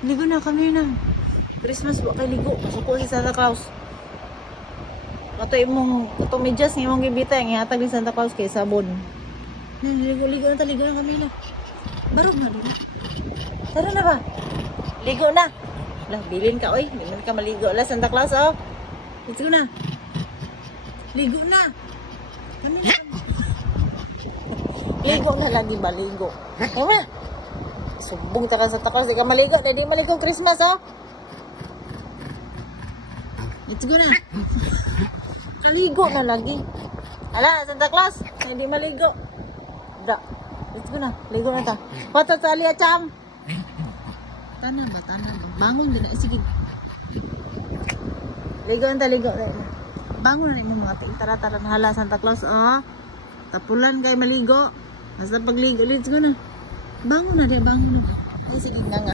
Ligo na kami na. Christmas po kay ligo. Masuko si Santa Claus. Ato itong medyas ng imong gibita. Ang ihatag ni Santa Claus kay sabon. Ligo na ta. Ligo na kami na. Barog na din. Tara na ba? Ligo na. Lah, bilin ka oy. Hindi man ka maligo. Lah, Santa Claus oh. Let's go na. Ligo na. Kami na. Ligo na lagi ba? Ligo. Kaya subong ta ka sa Santa Claus. Di ka maligo. Di maligo Christmas oh. Let's go na. Kaligo na lagi. Ala, Santa Claus. Hindi maligo. Da. Let's go na. Ligo na ta. Pata sa Alia Cham. Tanan ba? Bangon din na. Sige. Ligo na ta. Ligo na. Bangon na mo mga tara-tara na hala Santa Claus. Oh. Tapulan kay maligo. Basta pagligo. Let's go na. Bangon na dia. Bangon na. Ay, sige nga nga.